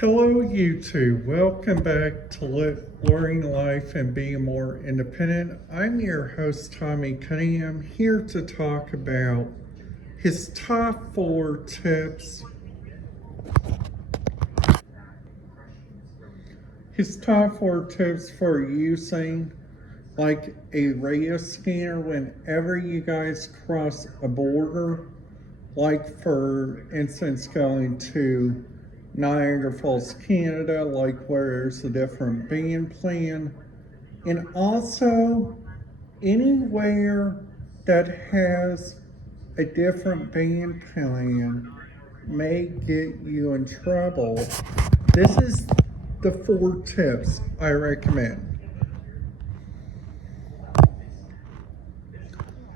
Hello YouTube, welcome back to Learning Life and Being More Independent. I'm your host Tommy Cunningham, here to talk about his top 4 tips. His top 4 tips for using like a radio scanner whenever you guys cross a border, like for instance going to Niagara Falls, Canada, like where there's a different band plan, and also anywhere that has a different band plan may get you in trouble. This is the 4 tips I recommend.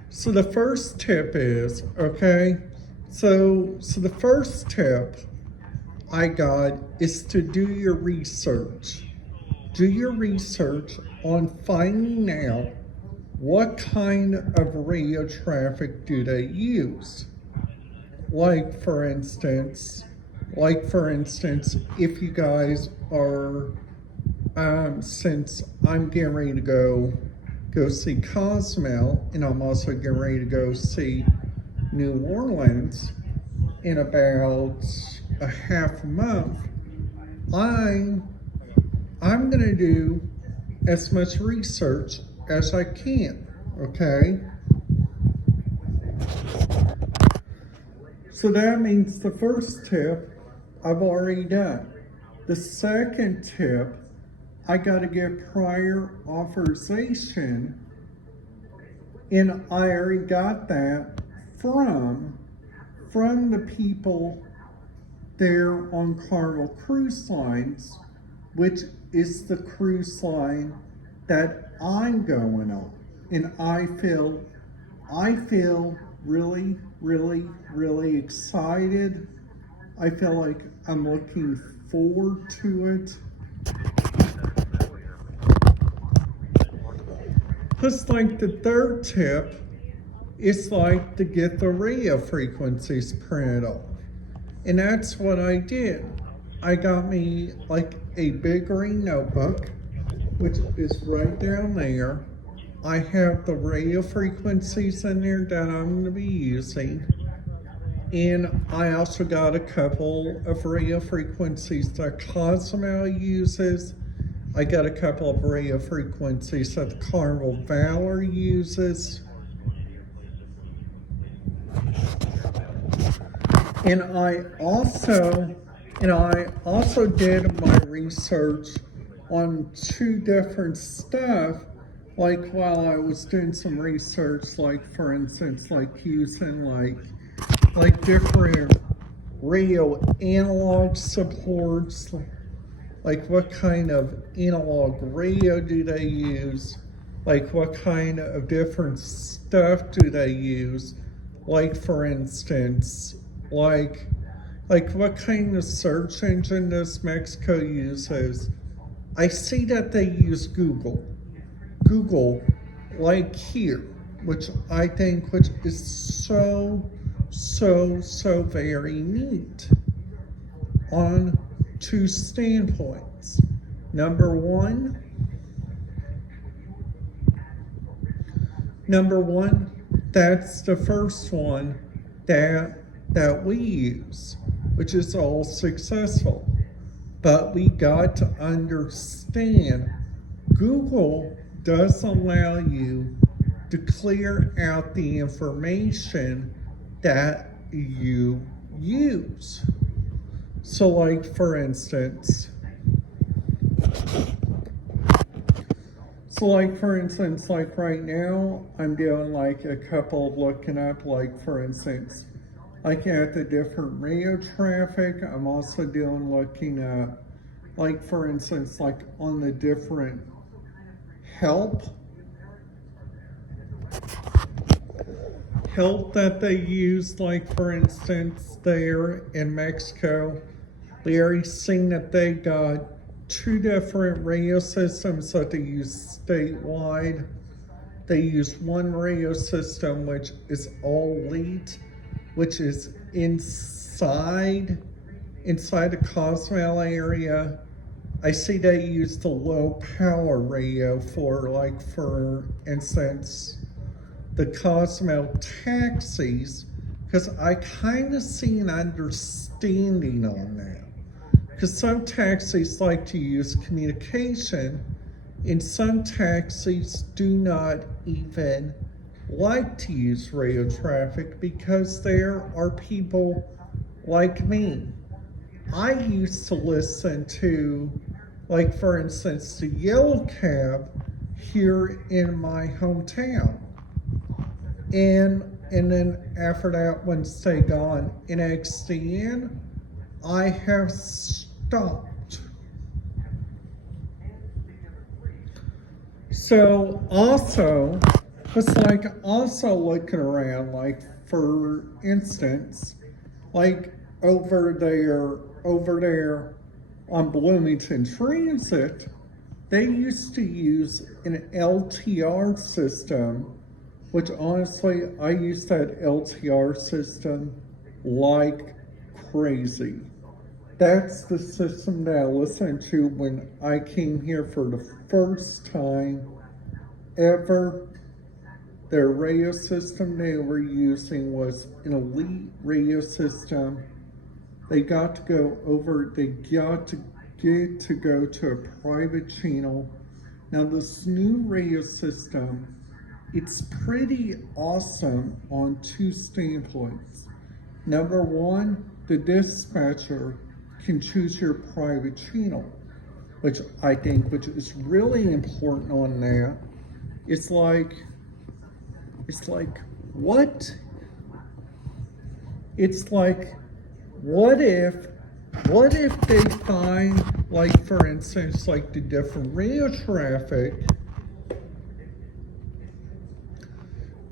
So the first tip is, so the first tip I got is to do your research. Do your research on finding out what kind of radio traffic do they use. Like for instance, if you guys are, since I'm getting ready to go see Cozumel, and I'm also getting ready to go see New Orleans in about a half a month, I'm gonna do as much research as I can, okay? So that means the first tip I've already done. The second tip, I gotta get prior authorization, and I already got that from the people there on Carnival Cruise Lines, which is the cruise line that I'm going on. And I feel really, really, really excited. I feel like I'm looking forward to it. Plus, like the third tip is like to get the radio frequencies printed off. And that's what I did. I got me like a big green notebook, which is right down there. I have the radio frequencies in there that I'm going to be using. And I also got a couple of radio frequencies that Cozumel uses. I got a couple of radio frequencies that the Carnival Valor uses. And I also did my research on 2 different stuff, like while I was doing some research, like for instance, like using like different radio analog supports, like what kind of analog radio do they use, like what kind of different stuff do they use, like for instance, like what kind of search engine does Mexico uses? I see that they use Google, like here, which I think is so very neat on 2 standpoints. Number one, that's the first one that we use, which is all successful. But we got to understand, Google does allow you to clear out the information that you use. So like for instance, like right now, I'm doing like a couple of looking up, like for instance, like at the different radio traffic. I'm also looking at, like for instance, like on the different help that they use, like for instance, there in Mexico. We already seen that they got 2 different radio systems that they use statewide. They use one radio system, which is all elite, which is inside inside the Cozumel area, I see they use the low power radio for, like, for instance, the Cozumel taxis, because I kind of see an understanding on that. Because some taxis like to use communication, and some taxis do not even like to use radio traffic because there are people like me. I used to listen to, like, for instance, the Yellow Cab here in my hometown. And then after that, once they gone in XDN, I have stopped. So also, it's like also looking around, like, for instance, like over there on Bloomington Transit, they used to use an LTR system, which honestly, I used that LTR system like crazy. That's the system that I listened to when I came here for the first time ever. Their radio system they were using was an elite radio system. They got to get to go to a private channel. Now this new radio system, it's pretty awesome on two standpoints. Number one, the dispatcher can choose your private channel, which is really important on that. It's like, what? It's like, what if they find, like, for instance, like the different radio traffic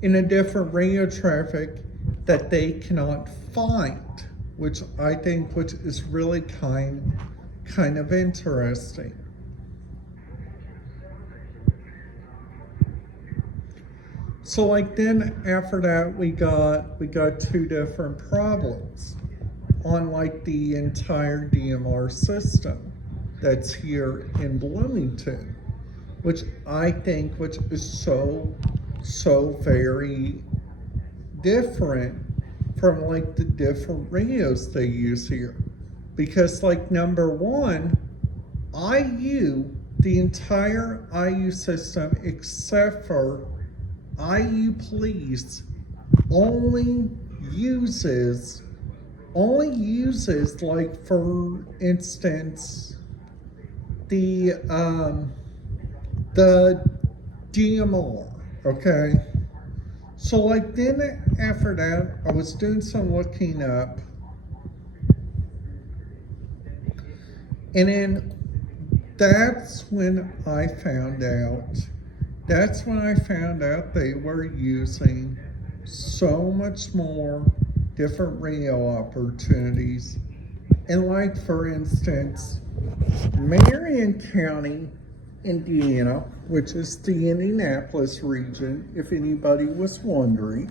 in a different radio traffic that they cannot find, which is really kind of interesting. So, like, then after that, we got two different problems on, like, the entire DMR system that's here in Bloomington, which is so very different from, like, the different radios they use here. Because, like, number one, the entire IU system except for IU Police only uses, like, for instance, the DMR, okay? So, like, then after that, I was doing some looking up, and then that's when I found out they were using so much more different radio opportunities. And, like, for instance, Marion County, Indiana, which is the Indianapolis region, if anybody was wondering.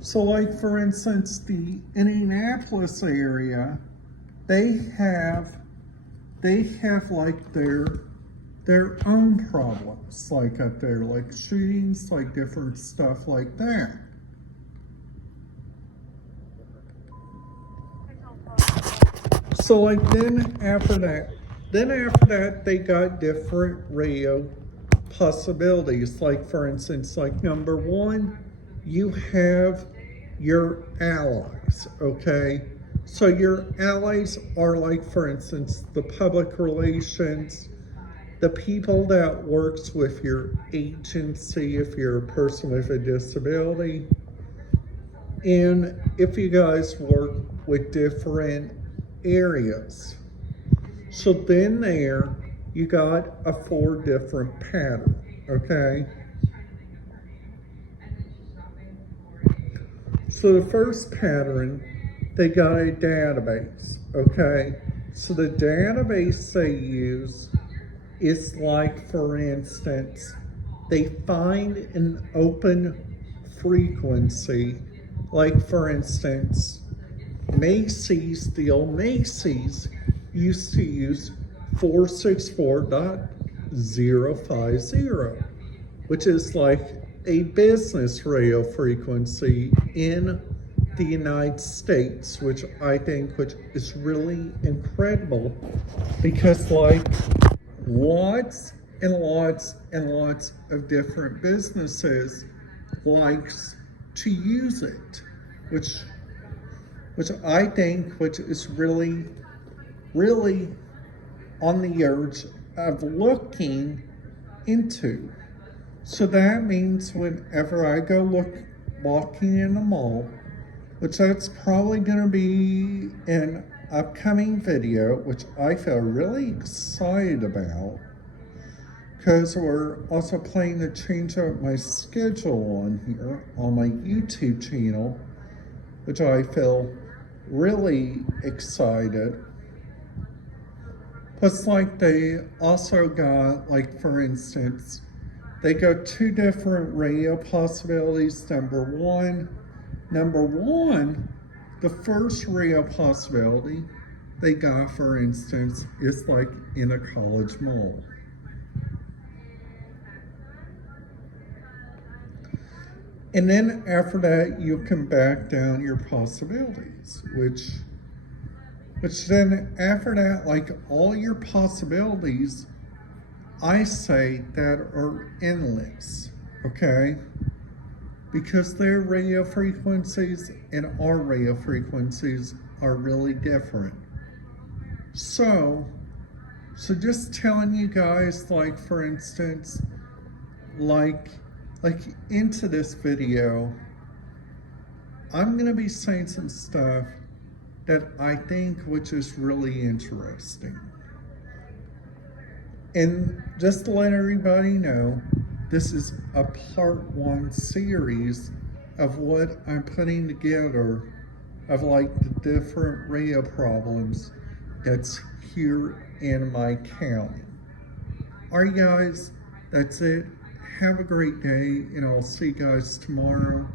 So, like, for instance, the Indianapolis area, they have like their own problems, like up there, like shootings, like different stuff like that. So, like, then after that, they got different radio possibilities. Like, for instance, like, number one, you have your allies, okay? So your allies are, like, for instance, the public relations, the people that works with your agency if you're a person with a disability, and if you guys work with different areas. So then there, you got a 4 different pattern, okay? So the first pattern, they got a database, okay? So the database they use is, like, for instance, they find an open frequency, Like for instance, Macy's, the old Macy's used to use 464.050, which is like a business radio frequency in the United States, which I think which is really incredible because like lots and lots and lots of different businesses likes to use it, which I think which is really on the urge of looking into. So that means whenever I go walking in the mall, which that's probably going to be an upcoming video, which I feel really excited about, because we're also planning to change up my schedule on here on my YouTube channel, which I feel really excited. Plus, like, they also got, like, for instance, they got two different radio possibilities. Number one, the first radio possibility they got, for instance, is like in a college mall. And then after that, you can back down your possibilities, which then after that, like all your possibilities, I say that are endless, okay? Because their radio frequencies and our radio frequencies are really different. So just telling you guys, like for instance, like into this video, I'm gonna be saying some stuff that I think which is really interesting. And just to let everybody know, this is a part 1 series of what I'm putting together of like the different radio problems that's here in my county. Alright guys, that's it. Have a great day, and I'll see you guys tomorrow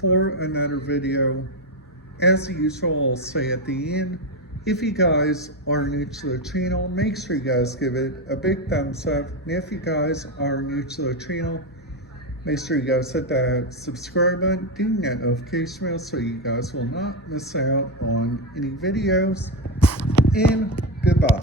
for another video. As usual, I'll say at the end, if you guys are new to the channel, make sure you guys give it a big thumbs up. And if you guys are new to the channel, make sure you guys hit that subscribe button, ding that notification bell so you guys will not miss out on any videos. And goodbye.